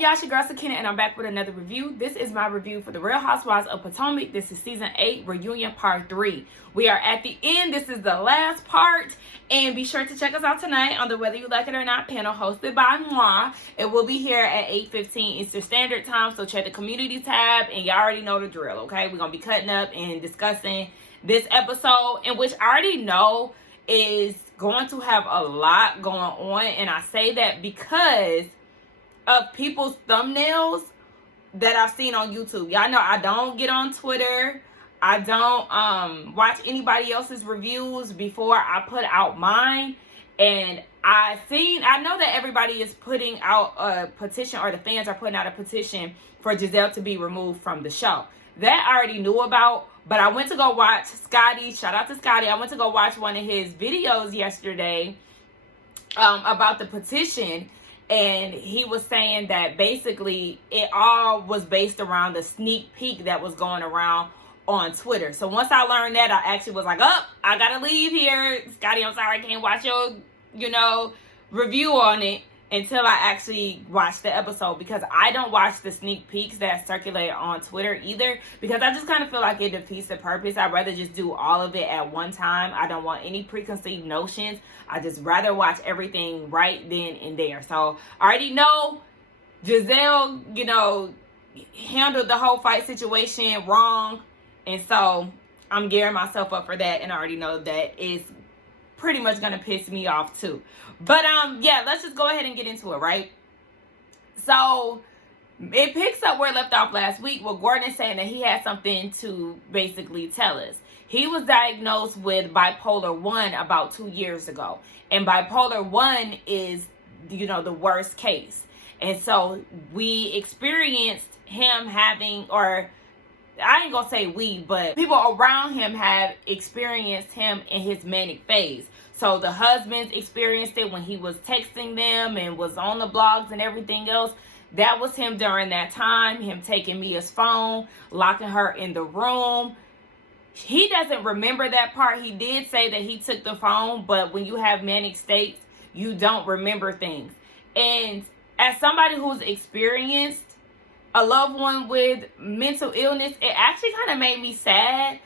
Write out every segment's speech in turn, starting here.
y'all? It's your girl Kiana, and I'm back with another review. This is my review for the Real Housewives of Potomac. This is season 8 reunion part 3. We are at the end. This is the last part, and be sure to check us out tonight on the Whether You Like It or Not panel hosted by moi. It will be here at 8:15 Eastern Standard Time, so check the community tab, and y'all already know the drill. Okay, we're gonna be cutting up and discussing this episode, in which I already know is going to have a lot going on, and I say that because of people's thumbnails that I've seen on YouTube. Y'all know I don't get on Twitter. I don't watch anybody else's reviews before I put out mine. And I know that everybody is putting out a petition, or the fans are putting out a petition for Giselle to be removed from the show. That I already knew about, but I went to go watch Scotty. Shout out to Scotty. I went to go watch one of his videos yesterday about the petition. And he was saying that basically it all was based around the sneak peek that was going around on Twitter. So once I learned that, I actually was like, oh, I gotta leave here. Scotty, I'm sorry I can't watch your, review on it until I actually watch the episode, because I don't watch the sneak peeks that circulate on Twitter either, because I just kind of feel like it defeats the purpose. I'd rather just do all of it at one time. I don't want any preconceived notions. I just rather watch everything right then and there. So I already know Giselle, handled the whole fight situation wrong, and so I'm gearing myself up for that, and I already know that it's pretty much gonna piss me off too. But yeah, let's just go ahead and get into it, right? So it picks up where it left off last week, with Gordon saying that he had something to basically tell us. He was diagnosed with bipolar 1 about 2 years ago, and bipolar 1 is, the worst case. And so we experienced him having, or I ain't gonna say we, but people around him have experienced him in his manic phase. So the husbands experienced it when he was texting them and was on the blogs and everything else. That was him during that time, him taking Mia's phone, locking her in the room. He doesn't remember that part. He did say that he took the phone, but when you have manic states, you don't remember things. And as somebody who's experienced a loved one with mental illness, it actually kind of made me sad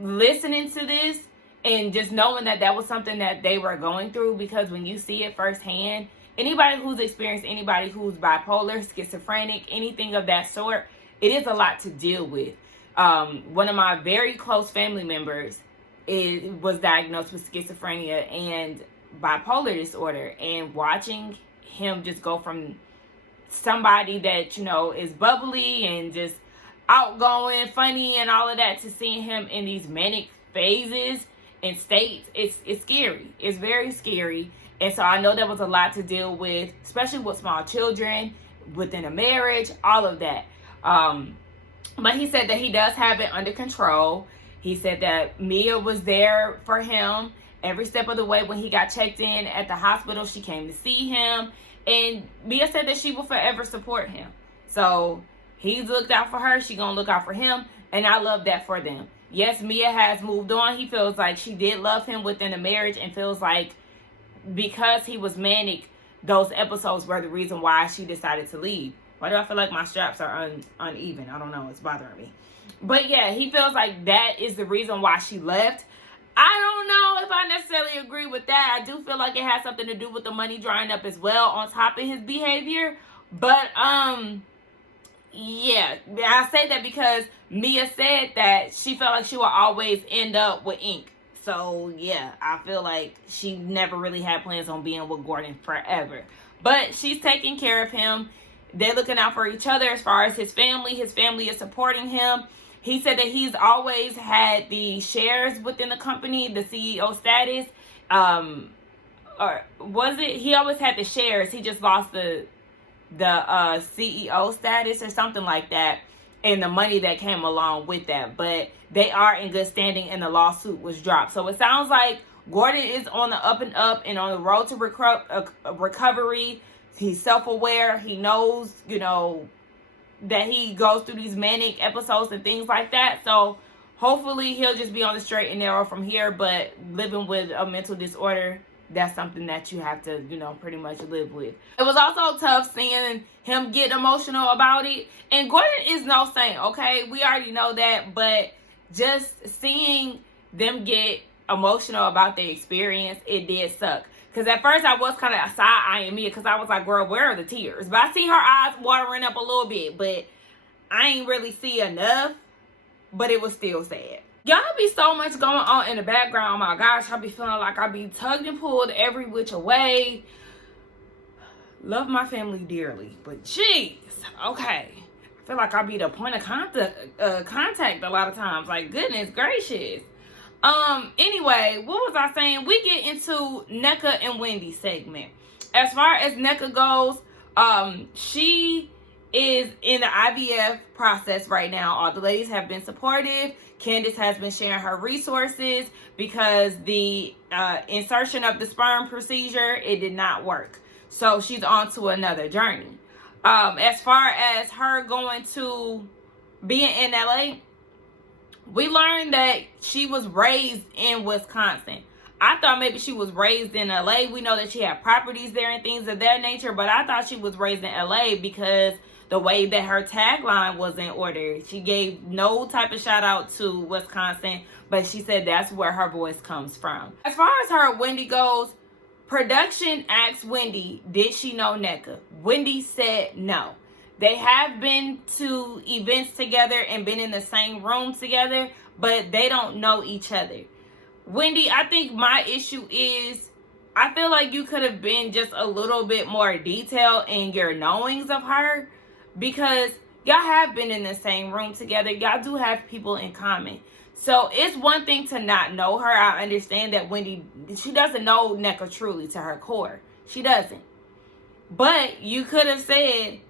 listening to this and just knowing that that was something that they were going through, because when you see it firsthand, anybody who's experienced anybody who's bipolar, schizophrenic, anything of that sort, it is a lot to deal with. One of my very close family members was diagnosed with schizophrenia and bipolar disorder, and watching him just go from somebody that is bubbly and just outgoing, funny, and all of that, to seeing him in these manic phases and states, it's scary. It's very scary. And so I know there was a lot to deal with, especially with small children, within a marriage, all of that. But he said that he does have it under control. He said that Mia was there for him every step of the way. When he got checked in at the hospital, she came to see him. And Mia said that she will forever support him. So he's looked out for her. She gonna look out for him. And I love that for them. Yes, Mia has moved on. He feels like she did love him within a marriage, and feels like because he was manic, those episodes were the reason why she decided to leave. Why do I feel like my straps are uneven? I don't know. It's bothering me. But yeah, he feels like that is the reason why she left. I don't know if I necessarily agree with that. I do feel like it has something to do with the money drying up as well, on top of his behavior. But yeah, I say that because Mia said that she felt like she would always end up with ink. So yeah, I feel like she never really had plans on being with Gordon forever. But she's taking care of him. They're looking out for each other as far as his family. His family is supporting him. He said that he's always had the shares within the company, the CEO status. Or was it? He always had the shares. He just lost the CEO status or something like that, and the money that came along with that. But they are in good standing, and the lawsuit was dropped. So it sounds like Gordon is on the up and up and on the road to recovery. He's self-aware. He knows, that he goes through these manic episodes and things like that. So hopefully he'll just be on the straight and narrow from here. But living with a mental disorder that's something that you have to, you know, pretty much live with. It was also tough seeing him get emotional about it. And Gordon is no saint, okay? We already know that, but just seeing them get emotional about their experience, it did suck. Because at first I was kind of side-eyeing Mia because I was like, girl, where are the tears? But I see her eyes watering up a little bit, but I ain't really see enough. But it was still sad. Y'all be so much going on in the background. Oh my gosh, I be feeling like I be tugged and pulled every which way. Love my family dearly, but jeez, okay. I feel like I be the point of contact a lot of times. Like, goodness gracious. Anyway, what was I saying? We get into Nneka and Wendy segment. As far as Nneka goes, she is in the IVF process right now. All the ladies have been supportive. Candace has been sharing her resources because the insertion of the sperm procedure, it did not work. So she's on to another journey. As far as her going to being in LA, we learned that she was raised in Wisconsin. I thought maybe she was raised in LA. We know that she had properties there and things of that nature, but I thought she was raised in LA because the way that her tagline was in order. She gave no type of shout out to Wisconsin, but she said that's where her voice comes from. As far as her Wendy goes, production asked Wendy, did she know Nneka? Wendy said no. They have been to events together and been in the same room together, but they don't know each other. Wendy, I think my issue is, I feel like you could have been just a little bit more detailed in your knowings of her, because y'all have been in the same room together. Y'all do have people in common. So it's one thing to not know her. I understand that Wendy, she doesn't know Nneka truly to her core. She doesn't. But you could have said,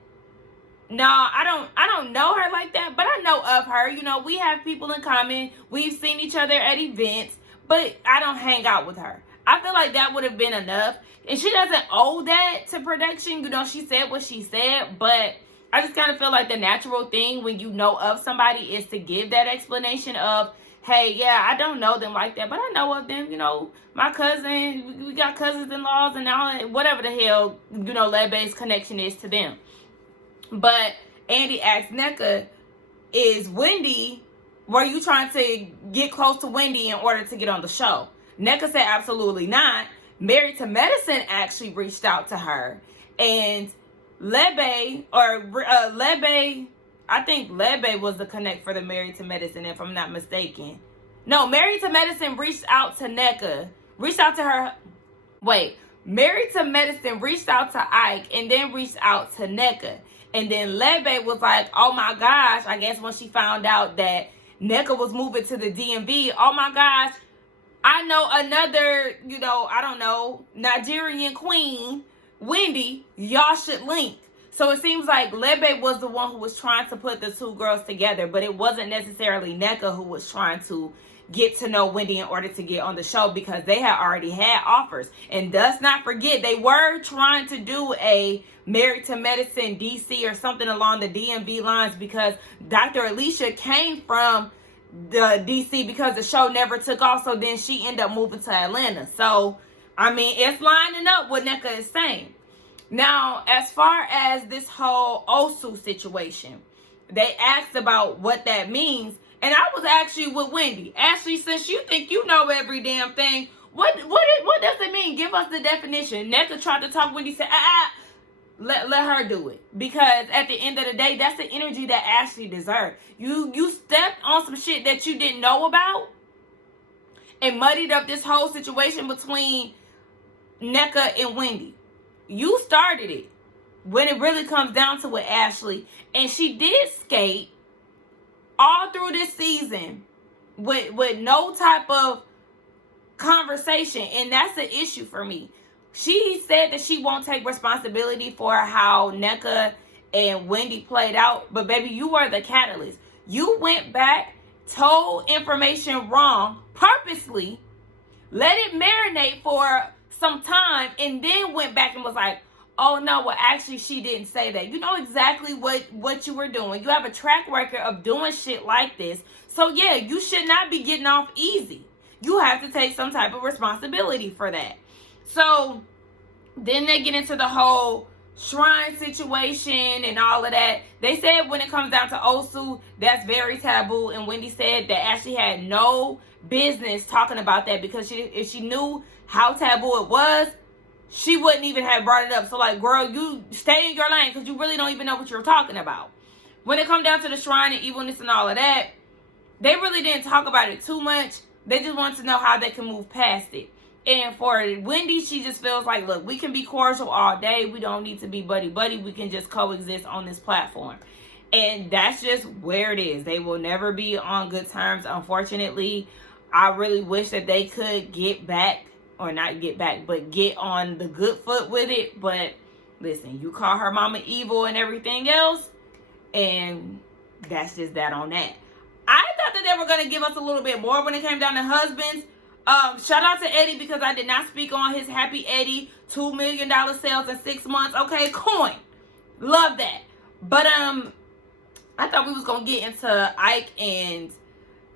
no, I don't know her like that, but I know of her. You know, we have people in common. We've seen each other at events, but I don't hang out with her. I feel like that would have been enough. And she doesn't owe that to production. You know, she said what she said, but I just kind of feel like the natural thing when you know of somebody is to give that explanation of, hey, yeah, I don't know them like that, but I know of them. You know, my cousin, we got cousins-in-laws and all that, whatever the hell, you know, lead-based connection is to them. But Andy asked Nneka, is Wendy, were you trying to get close to Wendy in order to get on the show? Nneka said absolutely not. Married to Medicine actually reached out to her. And Lebe, I think Lebe was the connect for the Married to Medicine, if I'm not mistaken. No, Married to Medicine reached out to Nneka. Reached out to her. Wait. Married to Medicine reached out to Ike and then reached out to Nneka. And then Lebe was like, oh my gosh, I guess when she found out that Nneka was moving to the DMV, oh my gosh, I know another, you know, I don't know, Nigerian queen, Wendy, y'all should link. So it seems like Lebe was the one who was trying to put the two girls together, but it wasn't necessarily Nneka who was trying to get to know Wendy in order to get on the show, because they had already had offers. And let's not forget, they were trying to do a Married to Medicine DC or something along the DMV lines, because Dr. Alicia came from the DC because the show never took off. So then she ended up moving to Atlanta. So, I mean, it's lining up what Nneka is saying. Now, as far as this whole Osu situation, they asked about what that means. And I was actually with Wendy. Ashley, since you think you know every damn thing, what does it mean? Give us the definition. Nneka tried to talk. Wendy said, let her do it. Because at the end of the day, that's the energy that Ashley deserved. You stepped on some shit that you didn't know about and muddied up this whole situation between Nneka and Wendy. You started it when it really comes down to it, Ashley. And she did skate all through this season with no type of conversation. And that's the issue for me. She said that she won't take responsibility for how Nneka and Wendy played out. But baby, you were the catalyst. You went back, told information wrong purposely, let it marinate for some time, and then went back and was like, oh no, well actually she didn't say that. You know exactly what you were doing. You have a track record of doing shit like this. So yeah, you should not be getting off easy. You have to take some type of responsibility for that. So then they get into the whole shrine situation and all of that. They said when it comes down to Osu, that's very taboo. And Wendy said that Ashley had no business talking about that, because if she knew how taboo it was, she wouldn't even have brought it up. So like, girl, you stay in your lane, because you really don't even know what you're talking about. When it comes down to the shrine and evilness and all of that, they really didn't talk about it too much. They just wanted to know how they can move past it. And for Wendy, she just feels like, look, we can be cordial all day. We don't need to be buddy-buddy. We can just coexist on this platform. And that's just where it is. They will never be on good terms, unfortunately. I really wish that they could get back, or not get back, but get on the good foot with it. But listen, you call her mama evil and everything else, and that's just that on that. I thought that they were going to give us a little bit more when it came down to husbands. Shout out to Eddie, because I did not speak on his Happy Eddie $2 million sales in 6 months. Okay, coin. Love that. But I thought we was going to get into Ike and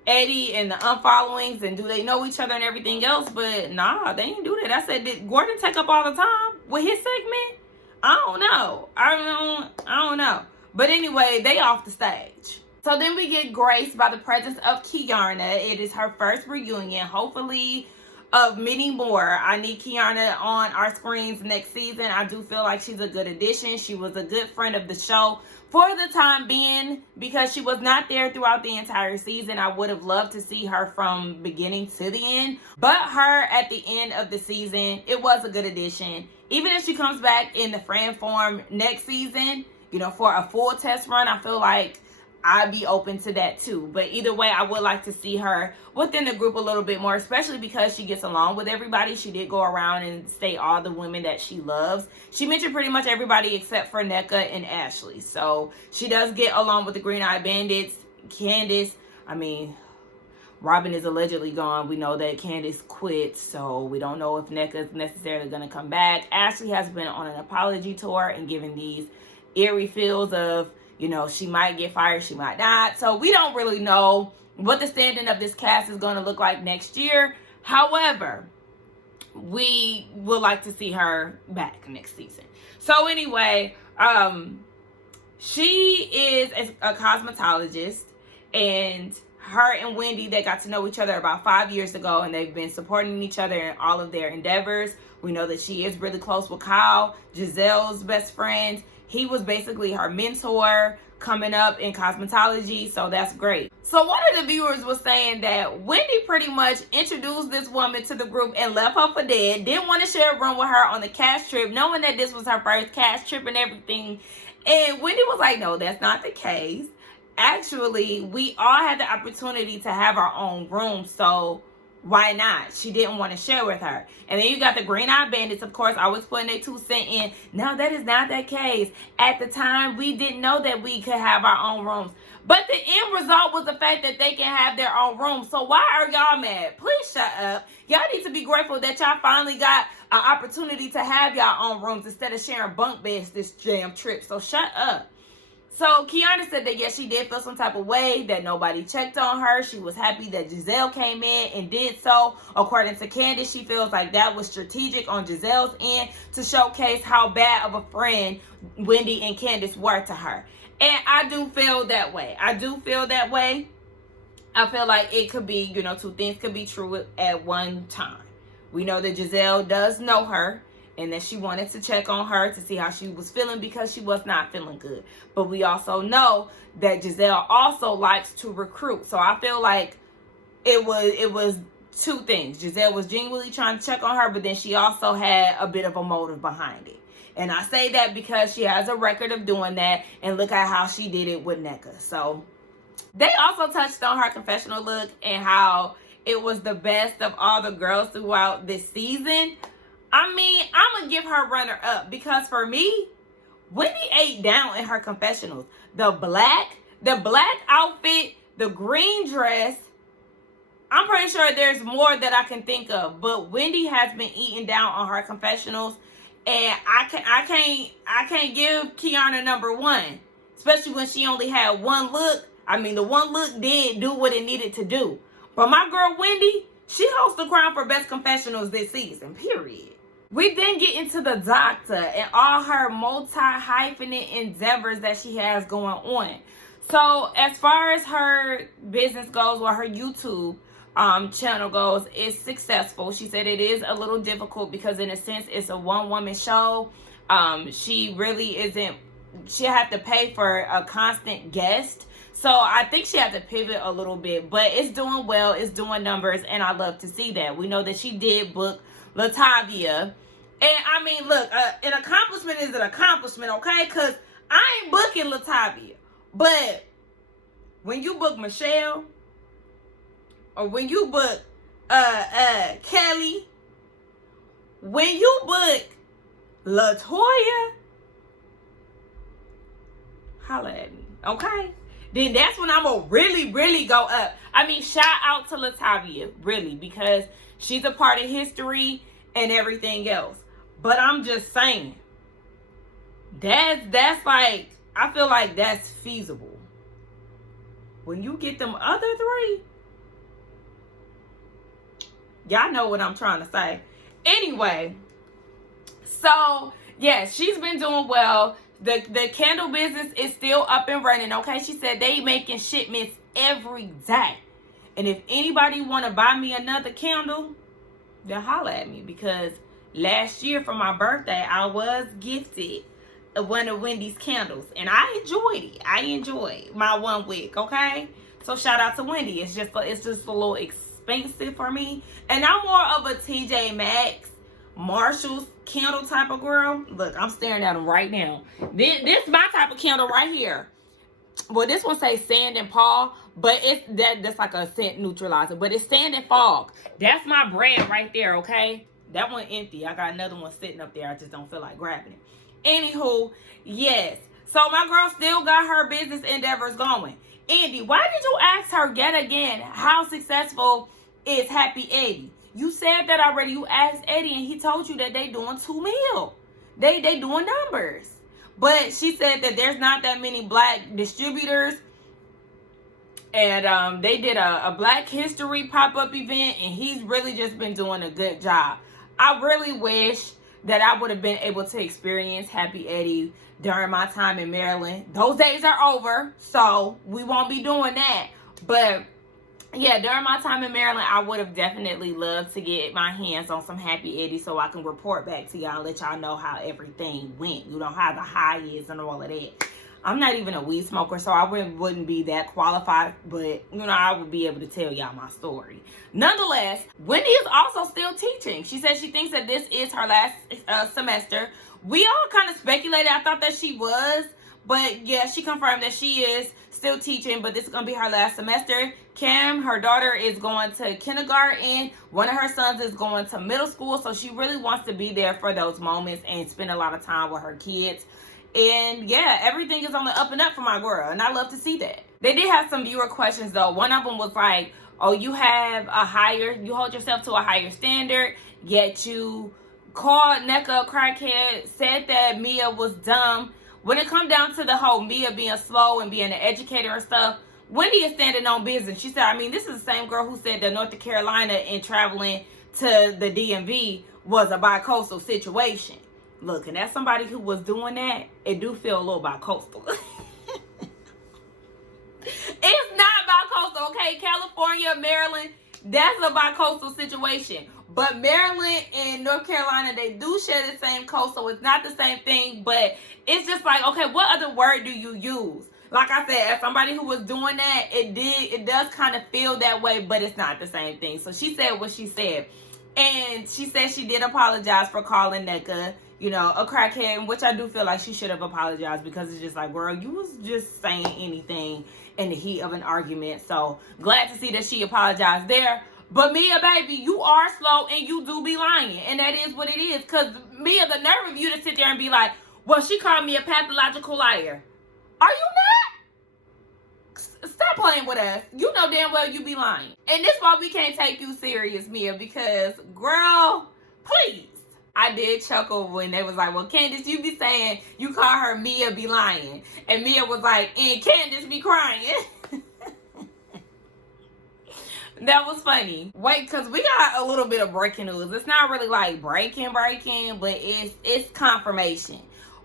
Eddie and the unfollowings and do they know each other and everything else. But nah, they didn't do that. I said, did Gordon take up all the time with his segment? I don't know. I don't know. But anyway, they off the stage. So then we get graced by the presence of Kiana. It is her first reunion, hopefully of many more. I need Kiana on our screens next season. I do feel like she's a good addition. She was a good friend of the show for the time being, because she was not there throughout the entire season. I would have loved to see her from beginning to the end. But her at the end of the season, it was a good addition. Even if she comes back in the friend form next season, you know, for a full test run, I feel like I'd be open to that too. But either way, I would like to see her within the group a little bit more, especially because she gets along with everybody. She did go around and state all the women that she loves. She mentioned pretty much everybody except for Nneka and Ashley. So she does get along with the Green Eye Bandits. Candace, I mean, Robin is allegedly gone. We know that Candace quit, so we don't know if Nneka is necessarily going to come back. Ashley has been on an apology tour and given these eerie feels of, you know, she might get fired, she might not. So we don't really know what the standing of this cast is going to look like next year. However, we would like to see her back next season. So anyway, she is a cosmetologist, and her and Wendy, they got to know each other about 5 years ago, and they've been supporting each other in all of their endeavors. We know that she is really close with Kyle, Giselle's best friend. He was basically her mentor coming up in cosmetology, so that's great. So one of the viewers was saying that Wendy pretty much introduced this woman to the group and left her for dead, didn't want to share a room with her on the cast trip, knowing that this was her first cast trip and everything. And Wendy was like, no, that's not the case. Actually, we all had the opportunity to have our own room, so why not? She didn't want to share with her. And then you got the Green Eye Bandits, of course, always putting their 2 cents in. No, that is not that case. At the time, we didn't know that we could have our own rooms. But the end result was the fact that they can have their own rooms. So why are y'all mad? Please shut up. Y'all need to be grateful that y'all finally got an opportunity to have y'all own rooms instead of sharing bunk beds this damn trip. So shut up. So Kiana said that yes, she did feel some type of way, that nobody checked on her. She was happy that Giselle came in and did so. According to Candace, she feels like that was strategic on Giselle's end to showcase how bad of a friend Wendy and Candace were to her. And I do feel that way. I do feel that way. I feel like it could be, you know, 2 things could be true at one time. We know that Giselle does know her, and that she wanted to check on her to see how she was feeling because she was not feeling good. But we also know that Giselle also likes to recruit. So I feel like it was 2 things. Giselle was genuinely trying to check on her, but then she also had a bit of a motive behind it. And I say that because she has a record of doing that, and look at how she did it with Nneka. So they also touched on her confessional look and how it was the best of all the girls throughout this season. I mean, I'm going to give her runner up because for me, Wendy ate down in her confessionals. The black outfit, the green dress. I'm pretty sure there's more that I can think of, but Wendy has been eating down on her confessionals, and I can't give Kiana number 1, especially when she only had one look. I mean, the one look did do what it needed to do. But my girl Wendy, she holds the crown for best confessionals this season, period. We then get into the doctor and all her multi-hyphenate endeavors that she has going on. So as far as her business goes, or her YouTube channel goes, it's successful. She said it is a little difficult because in a sense it's a one-woman show. She really isn't, she have to pay for a constant guest. So I think she had to pivot a little bit, but it's doing well, it's doing numbers, and I love to see that. We know that she did book Latavia. And I mean, look, an accomplishment is an accomplishment, okay? Because I ain't booking Latavia. But when you book Michelle, or when you book Kelly, when you book LaToya, holla at me, okay? Then that's when I'm gonna really, really go up. I mean, shout out to Latavia, really, because she's a part of history and everything else. But I'm just saying, that's like, I feel like that's feasible. When you get them other three, y'all know what I'm trying to say. Anyway, so yes, she's been doing well. The candle business is still up and running, okay? She said they making shipments every day. And if anybody want to buy me another candle, then holla at me. Because last year for my birthday, I was gifted one of Wendy's candles. And I enjoyed it. I enjoyed my one wick, okay? So shout out to Wendy. It's just a little expensive for me. And I'm more of a TJ Maxx, Marshall's candle type of girl. Look, I'm staring at them right now. This is my type of candle right here. Well, this one says sand and paw, but that's like a scent neutralizer. But it's sand and fog. That's my brand right there, okay? That one empty. I got another one sitting up there. I just don't feel like grabbing it. Anywho, yes. So my girl still got her business endeavors going. Andy, why did you ask her yet again how successful is Happy Eddie? You said that already. You asked Eddie and he told you that they doing $2 million. They doing numbers. But she said that there's not that many black distributors. And they did a Black History pop-up event. And he's really just been doing a good job. I really wish that I would have been able to experience Happy Eddie during my time in Maryland. Those days are over. So we won't be doing that. But yeah, during my time in Maryland, I would have definitely loved to get my hands on some Happy Eddie so I can report back to y'all and let y'all know how everything went. You know, how the high is and all of that. I'm not even a weed smoker, so I wouldn't be that qualified. But, you know, I would be able to tell y'all my story. Nonetheless, Wendy is also still teaching. She says she thinks that this is her last semester. We all kind of speculated. I thought that she was. But, yeah, she confirmed that she is still teaching, but this is going to be her last semester. Kim, her daughter, is going to kindergarten. One of her sons is going to middle school, so she really wants to be there for those moments and spend a lot of time with her kids. And, yeah, everything is on the up and up for my girl, and I love to see that. They did have some viewer questions, though. One of them was like, oh, you hold yourself to a higher standard, yet you called Nneka a crackhead, said that Mia was dumb. When it comes down to the whole Mia being slow and being an educator and stuff, Wendy is standing on business. She said, I mean, this is the same girl who said that North Carolina and traveling to the DMV was a bi-coastal situation. Look, and as somebody who was doing that, it do feel a little bi-coastal. It's not bi-coastal, okay? California, Maryland, that's a bi-coastal situation. But Maryland and North Carolina, they do share the same coast, so it's not the same thing. But it's just like, okay, what other word do you use? Like I said, as somebody who was doing that, it does kind of feel that way, but it's not the same thing. So she said what she said. And she said she did apologize for calling Nneka, you know, a crackhead, which I do feel like she should have apologized, because it's just like, girl, you was just saying anything in the heat of an argument. So glad to see that she apologized there. But Mia, baby, you are slow and you do be lying. And that is what it is. Because Mia, the nerve of you to sit there and be like, well, she called me a pathological liar. Are you not? Stop playing with us. You know damn well you be lying. And this why we can't take you serious, Mia. Because, girl, please. I did chuckle when they was like, well, Candace, you be saying you call her Mia be lying. And Mia was like, and Candace be crying. That was funny. Wait, because we got a little bit of breaking news. It's not really like breaking, but it's confirmation.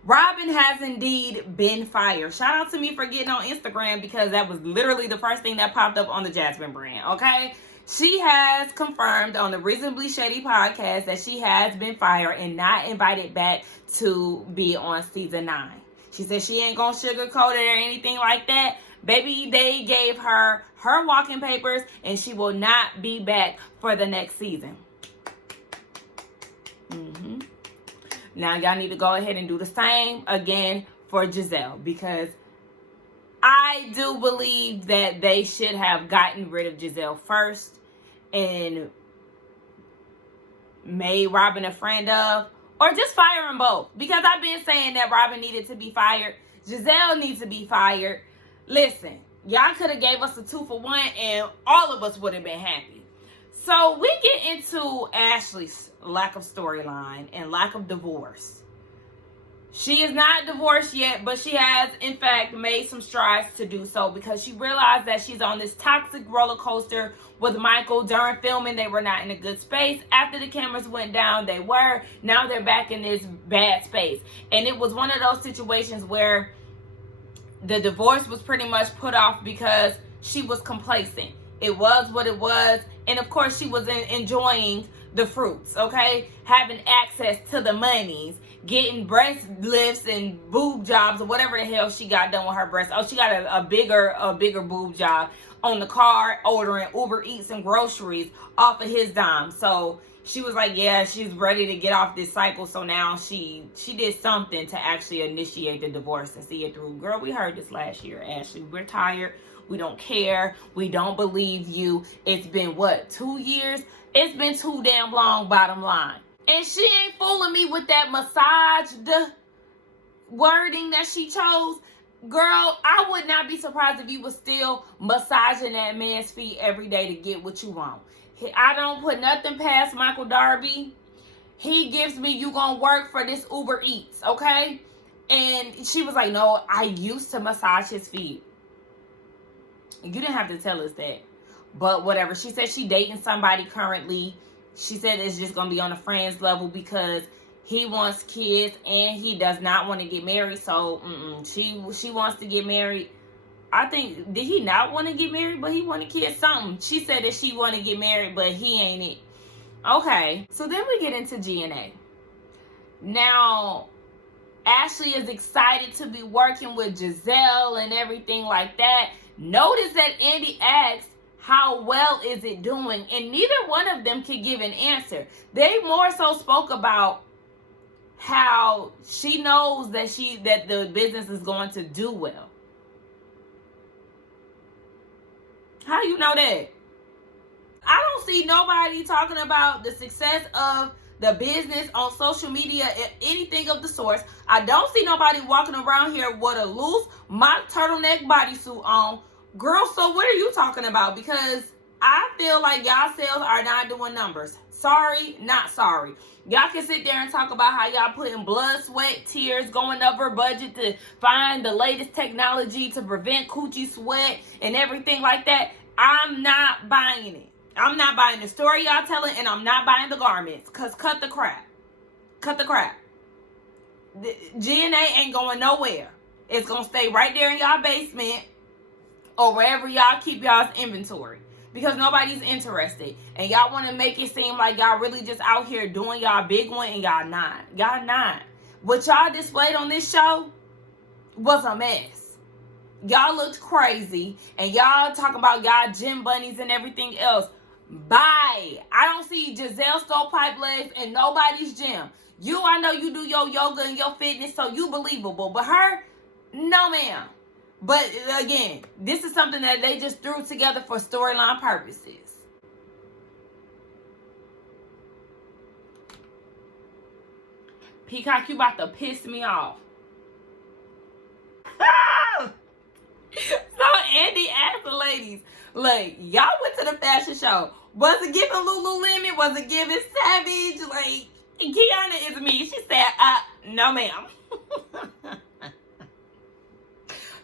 Robin has indeed been fired. Shout out to me for getting on Instagram, because that was literally the first thing that popped up on the Jasmine brand, okay? She has confirmed on the Reasonably Shady podcast that she has been fired and not invited back to be on season 9. She said she ain't gonna sugarcoat it or anything like that. Baby, they gave her walking papers, and she will not be back for the next season. Now, y'all need to go ahead and do the same again for Giselle, because I do believe that they should have gotten rid of Giselle first and made Robin a friend of, or just fire them both. Because I've been saying that Robin needed to be fired. Giselle needs to be fired. Listen, y'all could have gave us a 2-for-1 and all of us would have been happy. So we get into Ashley's lack of storyline and lack of divorce. She is not divorced yet, but she has, in fact, made some strides to do so, because she realized that she's on this toxic roller coaster with Michael. During filming, they were not in a good space. After the cameras went down, they were. Now they're back in this bad space. And it was one of those situations where the divorce was pretty much put off because she was complacent. It was what it was. And of course, she was enjoying the fruits, okay? Having access to the monies, getting breast lifts and boob jobs, or whatever the hell she got done with her breasts. Oh, she got a bigger boob job on the car, ordering Uber Eats and groceries off of his dime. So she was like, yeah, she's ready to get off this cycle. So now she did something to actually initiate the divorce and see it through. Girl, we heard this last year, Ashley. We're tired. We don't care. We don't believe you. It's been, what, 2 years? It's been too damn long, bottom line. And she ain't fooling me with that massaged wording that she chose. Girl, I would not be surprised if you was still massaging that man's feet every day to get what you want. I don't put nothing past Michael Darby. He gives me, you gonna work for this Uber Eats, okay? And she was like, no, I used to massage his feet. You didn't have to tell us that. But whatever. She said she dating somebody currently. She said it's just going to be on a friends level because he wants kids and he does not want to get married. So she wants to get married. I think, did he not want to get married, but he wanted kids? Something. She said that she want to get married, but he ain't it. Okay. So then we get into GNA. Now, Ashley is excited to be working with Giselle and everything like that. Notice that Andy asks, how well is it doing? And neither one of them could give an answer. They more so spoke about how she knows that the business is going to do well. How you know that? I don't see nobody talking about the success of the business on social media, anything of the sorts. I don't see nobody walking around here with a loose mock turtleneck bodysuit on. Girl, so what are you talking about? Because I feel like y'all sales are not doing numbers. Sorry, not sorry. Y'all can sit there and talk about how y'all putting blood, sweat, tears, going over budget to find the latest technology to prevent coochie sweat and everything like that. I'm not buying it. I'm not buying the story y'all telling, and I'm not buying the garments. Because cut the crap. Cut the crap. The GNA ain't going nowhere. It's going to stay right there in y'all basement or wherever y'all keep y'all's inventory. Because nobody's interested. And y'all want to make it seem like y'all really just out here doing y'all big one, and y'all not. Y'all not. What y'all displayed on this show was a mess. Y'all looked crazy. And y'all talk about y'all gym bunnies and everything else. Bye. I don't see Giselle stovepipe legs in nobody's gym. You, I know you do your yoga and your fitness, so you believable. But her, no ma'am. But again, this is something that they just threw together for storyline purposes. Peacock, you about to piss me off. So Andy asked the ladies, like, y'all went to the fashion show. Was it giving Lululemon? Was it giving Savage? Like, Kiana is me. She said, no ma'am.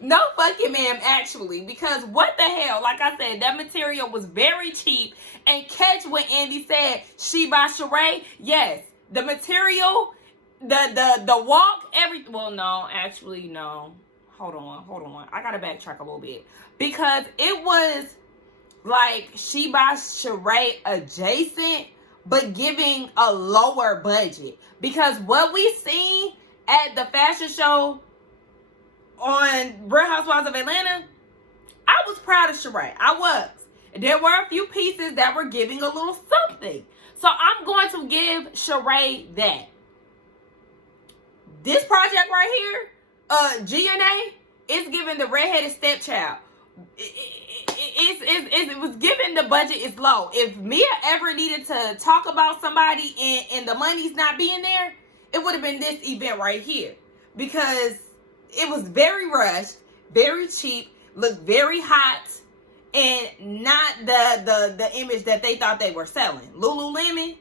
No fucking ma'am, actually, because what the hell? Like I said, that material was very cheap. And catch what Andy said, she by Sheree. Yes, the material, the walk, everything. Well, no, actually, no. Hold on. I gotta backtrack a little bit because it was like she by Sheree adjacent, but giving a lower budget. Because what we seen at the fashion show on Real Housewives of Atlanta, I was proud of Sheree. I was. There were a few pieces that were giving a little something. So I'm going to give Sheree that. This project right here, GNA, is giving the redheaded stepchild. It was given the budget is low. If Mia ever needed to talk about somebody and the money's not being there, it would have been this event right here. Because it was very rushed, very cheap, looked very hot, and not the image that they thought they were selling. Lululemon,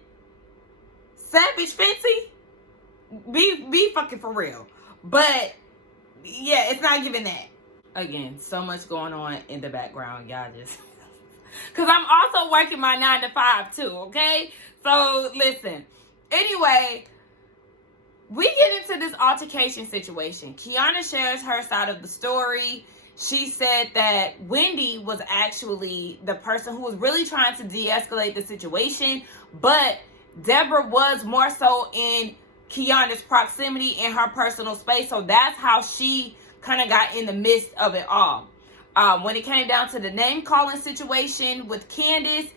Savage Fenty, be fucking for real. But yeah, it's not giving that. Again, so much going on in the background, y'all just because I'm also working my 9 to 5 too, okay? So listen. Anyway, we get into this altercation situation. Kiana shares her side of the story. She said that Wendy was actually the person who was really trying to de-escalate the situation, but Deborah was more so in Kiana's proximity in her personal space, so that's how she kind of got in the midst of it all. When it came down to the name calling situation with Candace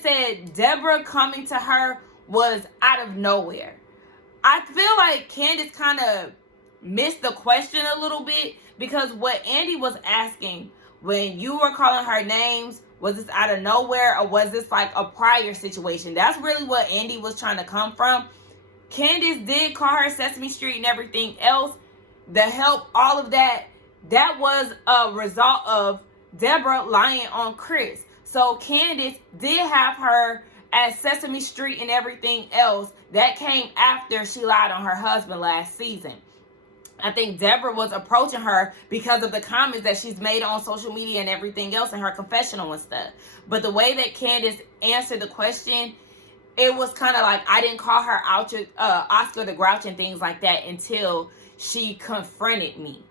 said Deborah coming to her was out of nowhere. I feel like Candace kind of missed the question a little bit, because what Andy was asking when you were calling her names, was this out of nowhere or was this like a prior situation? That's really what Andy was trying to come from. Candace did call her Sesame Street and everything else. The help, all of that, that was a result of Deborah lying on Chris. So Candace did have her as Sesame Street and everything else. That came after she lied on her husband last season. I think Deborah was approaching her because of the comments that she's made on social media and everything else in her confessional and stuff. But the way that Candace answered the question, it was kind of like, I didn't call her Oscar the Grouch and things like that until she confronted me.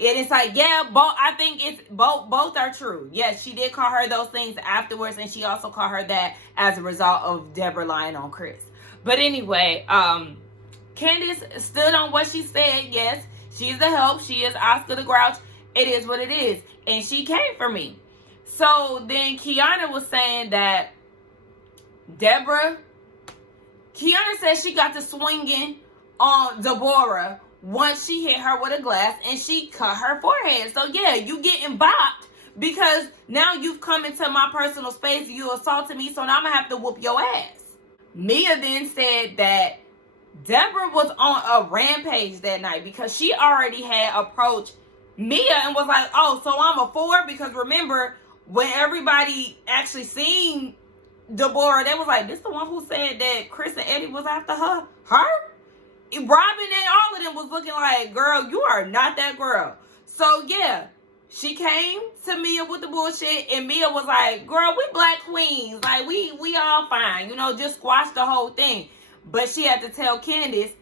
And it's like, yeah, I think it's both are true. Yes, she did call her those things afterwards, and she also called her that as a result of Deborah lying on Chris. But anyway, Candace stood on what she said. Yes, she's the help. She is Oscar the Grouch. It is what it is. And she came for me. So then Kiana was saying that Kiana said she got to swinging on Deborah once she hit her with a glass and she cut her forehead. So yeah, you getting bopped because now you've come into my personal space. You assaulted me, so now I'm gonna have to whoop your ass. Mia then said that Deborah was on a rampage that night because she already had approached Mia and was like, oh, so I'm a 4? Because remember, when everybody actually seen Deborah, they was like, this the one who said that Chris and Eddie was after her? Her? Robin and all of them was looking like, girl, you are not that girl. So yeah, she came to Mia with the bullshit, and Mia was like, girl, we black queens. Like, we all fine. You know, just squash the whole thing. But she had to tell Candace,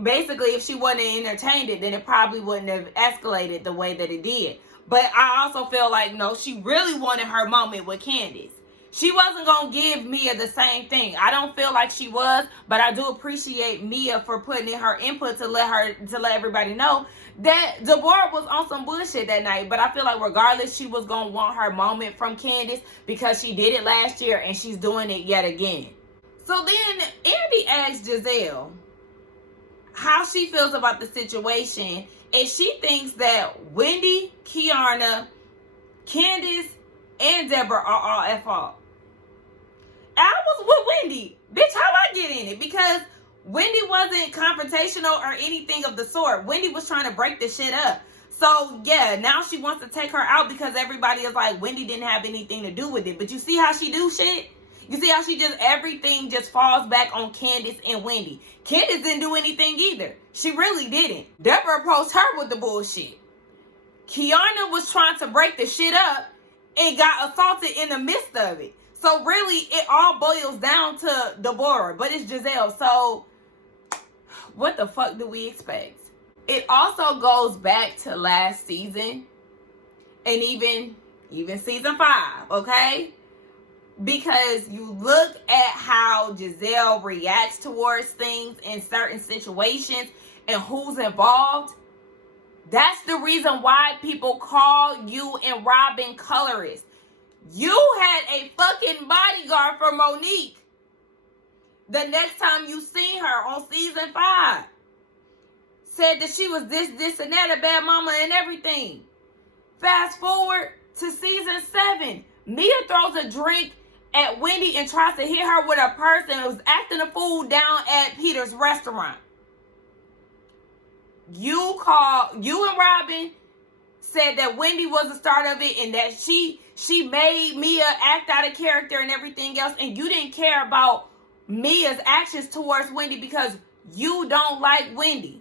basically, if she wouldn't have entertained it, then it probably wouldn't have escalated the way that it did. But I also feel like, no, she really wanted her moment with Candace. She wasn't going to give Mia the same thing. I don't feel like she was, but I do appreciate Mia for putting in her input to let everybody know that Deborah was on some bullshit that night. But I feel like regardless, she was going to want her moment from Candace because she did it last year and she's doing it yet again. So then Andy asked Giselle how she feels about the situation, and she thinks that Wendy, Kiana, Candace, and Deborah are all at fault. I was with Wendy. Bitch, how I get in it? Because Wendy wasn't confrontational or anything of the sort. Wendy was trying to break the shit up. So, yeah, now she wants to take her out because everybody is like, Wendy didn't have anything to do with it. But you see how she do shit? You see how she just, everything just falls back on Candace and Wendy. Candace didn't do anything either. She really didn't. Deborah approached her with the bullshit. Kiana was trying to break the shit up and got assaulted in the midst of it. So really, it all boils down to Deborah, but it's Gizelle. So what the fuck do we expect? It also goes back to last season and even season 5, okay? Because you look at how Gizelle reacts towards things in certain situations and who's involved. That's the reason why people call you and Robin colorist. You had a fucking bodyguard for Monique the next time you seen her on season 5. Said that she was this, and that, a bad mama and everything. Fast forward to season 7. Mia throws a drink at Wendy and tries to hit her with a purse and was acting a fool down at Peter's restaurant. You and Robin said that Wendy was the start of it and that she made Mia act out of character and everything else, and you didn't care about Mia's actions towards Wendy because you don't like Wendy.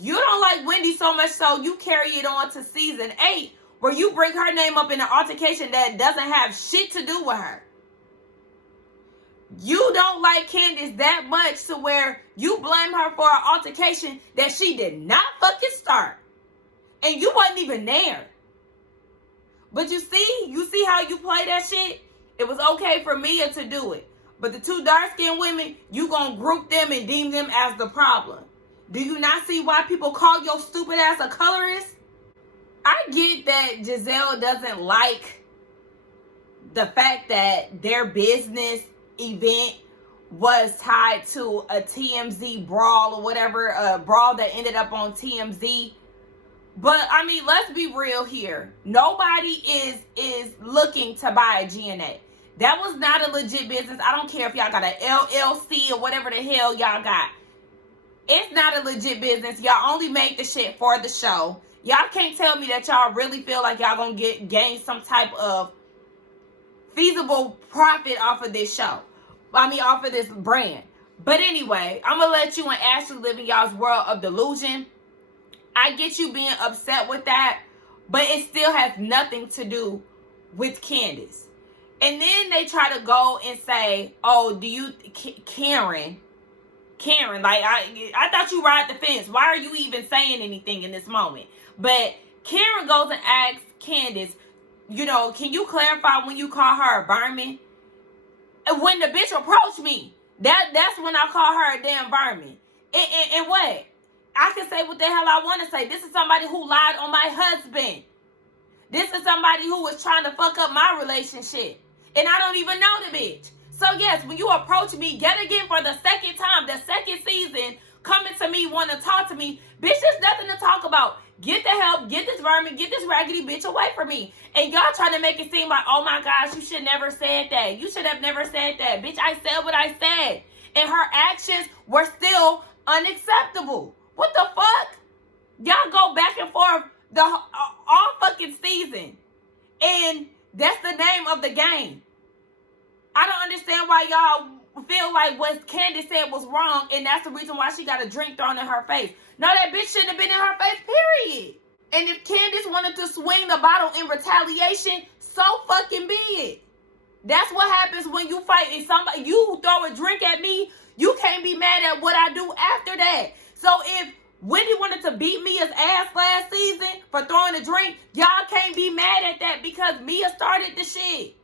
You don't like Wendy so much so you carry it on to season 8 where you bring her name up in an altercation that doesn't have shit to do with her. You don't like Candace that much to where you blame her for an altercation that she did not fucking start. And you wasn't even there. But you see how you play that shit? It was okay for Mia to do it. But the 2 dark-skinned women, you gonna group them and deem them as the problem. Do you not see why people call your stupid ass a colorist? I get that Gizelle doesn't like the fact that their business event was tied to a TMZ brawl or whatever, a brawl that ended up on TMZ. But I mean, let's be real here. Nobody is looking to buy a GNA. That was not a legit business. I don't care if y'all got an LLC or whatever the hell y'all got. It's not a legit business. Y'all only made the shit for the show. Y'all can't tell me that y'all really feel like y'all gonna gain some type of feasible profit off of this show. I mean, off of this brand. But anyway, I'm gonna let you and Ashley live in y'all's world of delusion. I get you being upset with that, but it still has nothing to do with Candace. And then they try to go and say, oh, do you, Karen, like, I thought you ride the fence. Why are you even saying anything in this moment? But Karen goes and asks Candace, you know, can you clarify when you call her a vermin? And when the bitch approached me, that's when I call her a damn vermin. And what? I can say what the hell I want to say. This is somebody who lied on my husband. This is somebody who was trying to fuck up my relationship. And I don't even know the bitch. So yes, when you approach me yet again for the second time, the second season, coming to me, want to talk to me, bitch, there's nothing to talk about. Get the help, get this vermin, get this raggedy bitch away from me. And y'all trying to make it seem like, oh my gosh, you should never said that. You should have never said that. Bitch, I said what I said. And her actions were still unacceptable. What the fuck? Y'all go back and forth all fucking season. And that's the name of the game. I don't understand why y'all feel like what Candace said was wrong, and that's the reason why she got a drink thrown in her face. No, that bitch shouldn't have been in her face, period. And if Candace wanted to swing the bottle in retaliation, so fucking be it. That's what happens when you fight and somebody, you throw a drink at me, you can't be mad at what I do after that. So if Wendy wanted to beat Mia's ass last season for throwing a drink, y'all can't be mad at that because Mia started the shit.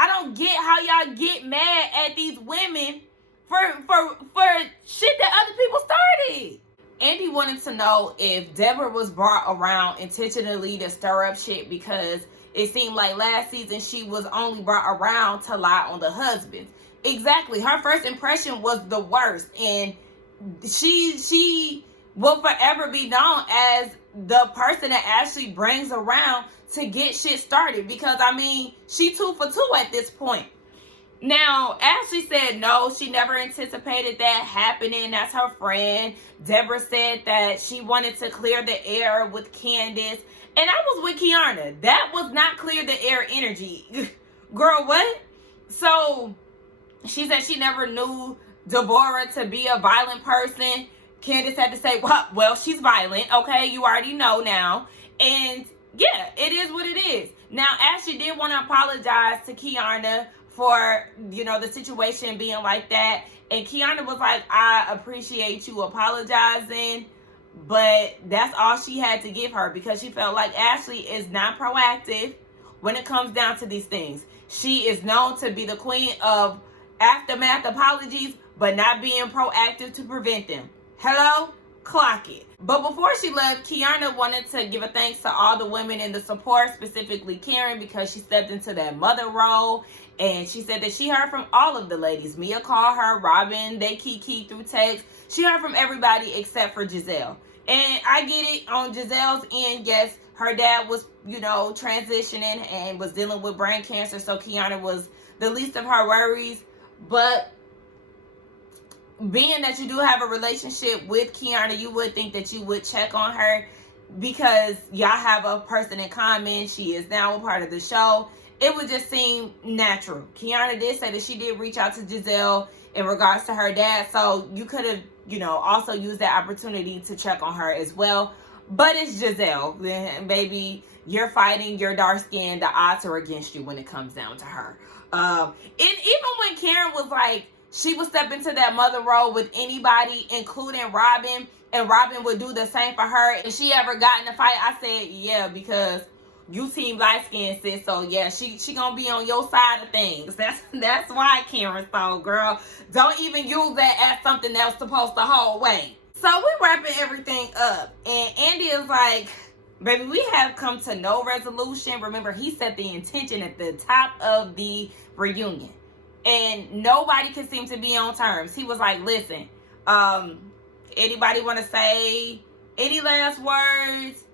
I don't get how y'all get mad at these women for shit that other people started. Andy wanted to know if Deborah was brought around intentionally to stir up shit because it seemed like last season she was only brought around to lie on the husband. Exactly. Her first impression was the worst, and she will forever be known as the person that Ashley brings around to get shit started, because I mean, she 2 for 2 at this point. Now, Ashley said no, she never anticipated that happening. That's her friend. Deborah said that she wanted to clear the air with Candace, and I was with Kiana. That was not clear the air energy. Girl, what? So she said she never knew Deborah to be a violent person. Candace had to say, well, she's violent. Okay, you already know now. And yeah, it is what it is. Now, Ashley did want to apologize to Kiana for, the situation being like that. And Kiana was like, I appreciate you apologizing, but that's all she had to give her, because she felt like Ashley is not proactive when it comes down to these things. She is known to be the queen of aftermath apologies, but not being proactive to prevent them. Hello? Clock it. But before she left, Kiana wanted to give a thanks to all the women in the support, specifically Karen, because she stepped into that mother role. And she said that she heard from all of the ladies. Mia called her, Robin, they kiki through text. She heard from everybody except for Giselle. And I get it, on Giselle's end, yes, her dad was, transitioning and was dealing with brain cancer, so Kiana was the least of her worries. But being that you do have a relationship with Kiana, you would think that you would check on her, because y'all have a person in common. She is now a part of the show. It would just seem natural. Kiana did say that she did reach out to Giselle in regards to her dad, so you could have, also used that opportunity to check on her as well. But it's Giselle, baby. You're fighting, you're dark skinned, the odds are against you when it comes down to her. And even when Karen was like, she would step into that mother role with anybody, including Robin, and Robin would do the same for her. If she ever got in a fight, I said, yeah, because you team light skin, sis. So yeah, she gonna be on your side of things. That's why, Karen. So girl, don't even use that as something that was supposed to hold weight. So we wrapping everything up, and Andy is like, baby, we have come to no resolution. Remember, he set the intention at the top of the reunion, and nobody can seem to be on terms. He was like, listen, anybody want to say any last words?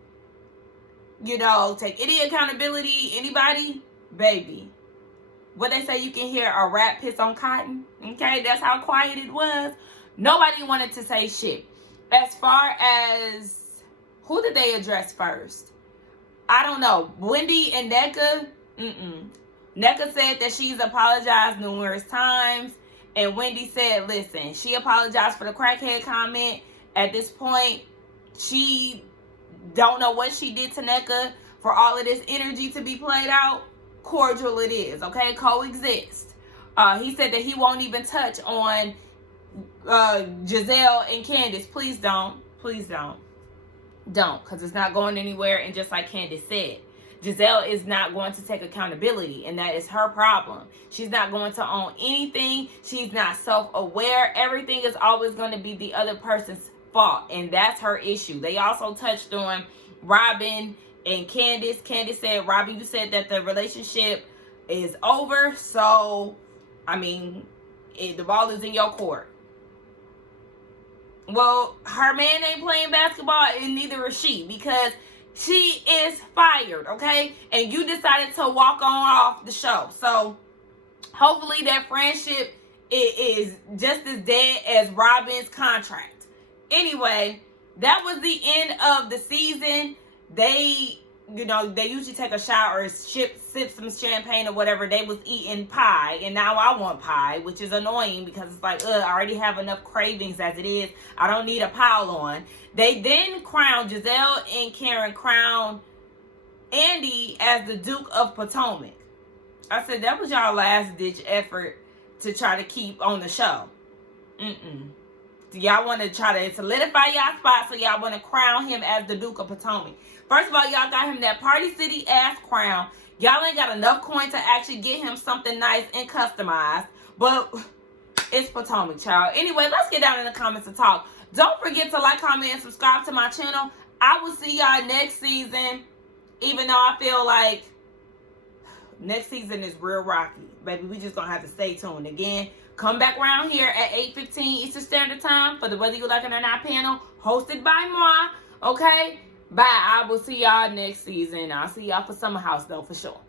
Take any accountability? Anybody? Baby, what they say, you can hear a rat piss on cotton. Okay, that's how quiet it was. Nobody wanted to say shit. As far as who did they address first? I don't know. Wendy and Nneka? Nneka said that she's apologized numerous times. And Wendy said, listen, she apologized for the crackhead comment. At this point, she don't know what she did to Nneka for all of this energy to be played out. Cordial it is, okay? Coexist. He said that he won't even touch on Giselle and Candace. Please don't. Please don't. Don't, because it's not going anywhere. And just like Candace said, Giselle is not going to take accountability, and that is her problem. She's not going to own anything. She's not self-aware. Everything is always going to be the other person's fault, and that's her issue. They also touched on Robin and Candace. Candace said, Robin, you said that the relationship is over, so I mean, the ball is in your court. Well, her man ain't playing basketball, and neither is she, because she is fired, okay? And you decided to walk on off the show. So hopefully that friendship is just as dead as Robin's contract. Anyway, that was the end of the season. They usually take a shower, sip some champagne or whatever. They was eating pie, and now I want pie, which is annoying because it's like, I already have enough cravings as it is. I don't need a pile on. They then crowned Giselle and Karen crowned Andy as the Duke of Potomac. I said, that was y'all last ditch effort to try to keep on the show. Y'all want to try to solidify y'all spot, so y'all want to crown him as the Duke of Potomac. First of all, y'all got him that Party City ass crown. Y'all ain't got enough coin to actually get him something nice and customized. But it's Potomac, child. Anyway, let's get down in the comments and talk. Don't forget to like, comment, and subscribe to my channel. I will see y'all next season. Even though I feel like next season is real rocky. Baby, we just gonna have to stay tuned. Again, come back around here at 8:15 Eastern Standard Time for the Whether You Like It or Not panel, hosted by Moi. Okay? Bye. I will see y'all next season. I'll see y'all for Summer House, though, for sure.